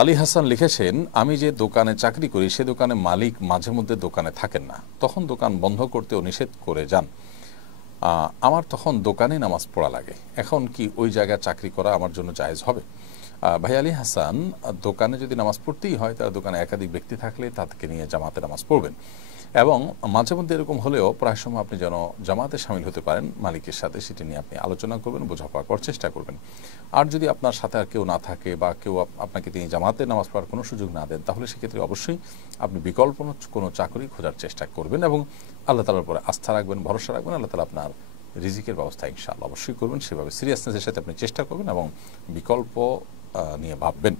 আলী হাসান লিখেছেন, আমি যে দোকানে চাকরি করি সে দোকানে মালিক মাঝে মধ্যে দোকানে থাকেন না, তখন দোকান বন্ধ করতেও নিষেধ করে যান। আমার তখন দোকানে নামাজ পড়া লাগে, এখন কি ওই জায়গায় চাকরি করা আমার জন্য জায়েজ হবে? ভাই আলী হাসান, দোকানে যদি নামাজ পড়তেই হয় তার দোকানে একাধিক ব্যক্তি থাকলে তাদেরকে নিয়ে জামাতে নামাজ পড়বেন, এবং মাঝে মধ্যে এরকম হলেও প্রায় সময় আপনি যেন জামাতে সামিল হতে পারেন মালিকের সাথে, সেটি নিয়ে আপনি আলোচনা করবেন, বোঝাপড়া করার চেষ্টা করবেন। আর যদি আপনার সাথে আর কেউ না থাকে বা কেউ আপনাকে তিনি জামাতে নামাজ পড়ার কোনো সুযোগ না দেন, তাহলে সেক্ষেত্রে অবশ্যই আপনি বিকল্প কোনো চাকরি খোঁজার চেষ্টা করবেন এবং আল্লাহ তাআলার উপরে আস্থা রাখবেন, ভরসা রাখবেন। আল্লাহ তাআলা আপনার রিজিকের ব্যবস্থা ইনশাআল্লাহ অবশ্যই করবেন। সেভাবে সিরিয়াসনেসের সাথে আপনি চেষ্টা করবেন এবং বিকল্প নিয়ে ভাববেন।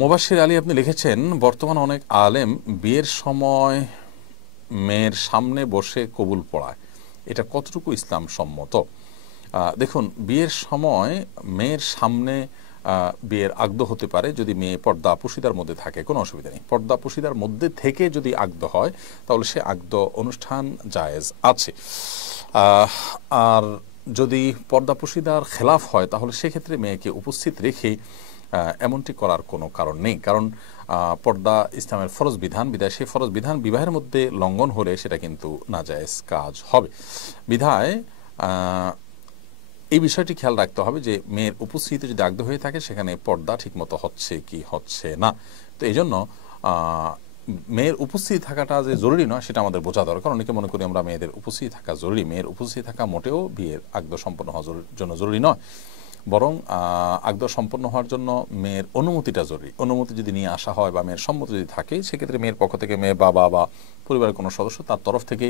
মুবাশশির আলী আপনি লিখেছেন, বর্তমানে অনেক আলেম বিয়ের সময় মেয়ের সামনে বসে কবুল পড়ায়, এটা কতটুকু ইসলাম সম্মত? দেখুন, বিয়ের সময় মেয়ের সামনে বিয়ের আগদ হতে পারে যদি মেয়ে পর্দা পুশিদার মধ্যে থাকে, কোনো অসুবিধা নেই। পর্দা পুশিদার মধ্যে থেকে যদি আগদ হয় তাহলে সে আগদ অনুষ্ঠান জায়েজ আছে। আর যদি পর্দা পুশিদার খেলাফ হয় তাহলে সেক্ষেত্রে মেয়েকে উপস্থিত রেখে এমনটি করার কোনো কারণ নেই, কারণ পর্দা ইসলামের ফরজ বিধান, বিধায় সেই ফরজ বিধান বিবাহের মধ্যে লঙ্ঘন হলে সেটা কিন্তু নাজায়েজ কাজ হবে। বিধায় এই বিষয়টি খেয়াল রাখতে হবে যে মেয়ের উপস্থিতি যদি আগদ হয়ে থাকে সেখানে পর্দা ঠিকমতো হচ্ছে কি হচ্ছে না। তো এই জন্য মেয়ের উপস্থিতি থাকাটা যে জরুরি নয় সেটা আমাদের বোঝা দরকার। অনেকে মনে করি আমরা মেয়েদের উপস্থিতি থাকা জরুরি, মেয়ের উপস্থিতি থাকা মোটেও বিয়ের আগদ সম্পন্ন হওয়ার জন্য জরুরি নয়, বরং আগদ সম্পন্ন হওয়ার জন্য মেয়ের অনুমতিটা জরুরি। অনুমতি যদি নিয়ে আসা হয় বা মেয়ের সম্মতি যদি থাকে, সেক্ষেত্রে মেয়ের পক্ষ থেকে মেয়ের বাবা বা পরিবারের কোনো সদস্য তার তরফ থেকে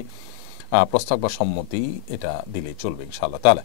প্রস্তাব বা সম্মতি এটা দিলেই চলবে ইনশাআল্লাহ তাআলা।